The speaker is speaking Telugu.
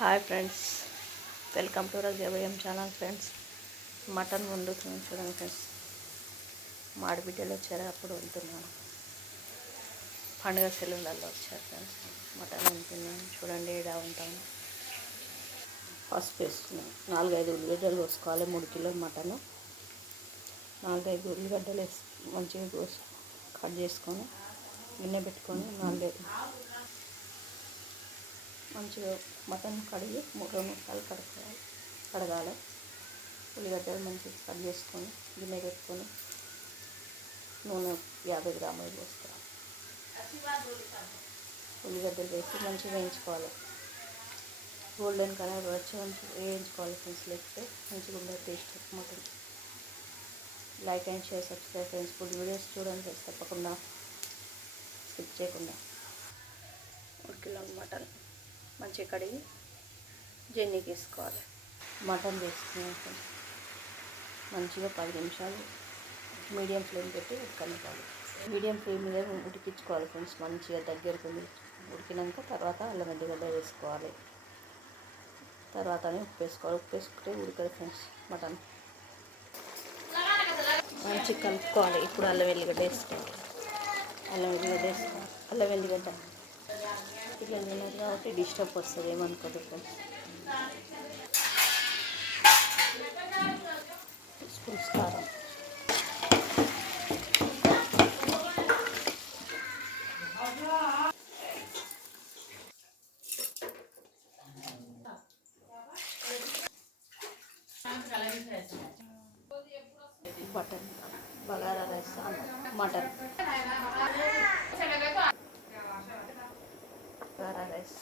హాయ్ ఫ్రెండ్స్, వెల్కమ్ టు రజవయం ఛానల్. ఫ్రెండ్స్, మటన్ వండుతున్నాను చూడండి ఫ్రెండ్స్. మాడిబిడ్డలు వచ్చారు, అప్పుడు వండుతున్నాను. పండుగ సెలవులలో వచ్చారు ఫ్రెండ్స్. మటన్ వండుతున్నాను చూడండి, ఇలా ఉంటాను. పసుపు వేసుకున్నాను. 4-5 ఉల్లిగడ్డలు కోసుకోవాలి. 3 కిలోల మటను. 4-5 ఉల్లిగడ్డలు వేసి మంచిగా కట్ చేసుకొని గిన్నె పెట్టుకొని 4 మంచిగా మటన్ కడిగి 2 సార్లు కడగాలి. ఉల్లిగడ్డలు మంచిగా కట్ చేసుకొని గిన్నె పెట్టుకొని నూనె 50 గ్రాములు పోసుకోవాలి. ఉల్లిగడ్డలు వేసి మంచిగా వేయించుకోవాలి. గోల్డెన్ కలర్ వచ్చి మంచిగా వేయించుకోవాలి ఫ్రెండ్స్. లేకపోతే మంచిగా ఉండదు taste mutton. Like and share, subscribe friends. Full videos చూడండి ఫ్రెండ్స్, తప్పకుండా స్కిప్ చేయకుండా. 1 కిలో మటన్ మంచిగా కడిగి జెన్నీకి వేసుకోవాలి. మటన్ వేసుకున్నాం ఫ్రెండ్స్. మంచిగా 10 నిమిషాలు మీడియం ఫ్లేమ్ పెట్టి ఉడకనివ్వాలి. మీడియం ఫ్లేమ్ మీద ఉడికించుకోవాలి ఫ్రెండ్స్. మంచిగా దగ్గరకు ఉడికినాక తర్వాత అల్లం వెల్లిగడ్డ వేసుకోవాలి. తర్వాతనే ఉప్పు వేసుకోవాలి. ఉప్పు వేసుకుంటే ఉడకదు ఫ్రెండ్స్ మటన్. మంచిగా కలుపుకోవాలి. ఇప్పుడు అల్లం వెల్లిగడ్డ వేసుకోవాలి. అల్లం వెల్లిగడ్డ పిల్లలు తిన్నారు కాబట్టి డిస్టర్బ్ వస్తుంది, ఏమనుకోదు ఫ్రెండ్స్. స్పూన్స్ కారం, button, bagara rice, mutton, bagara rice,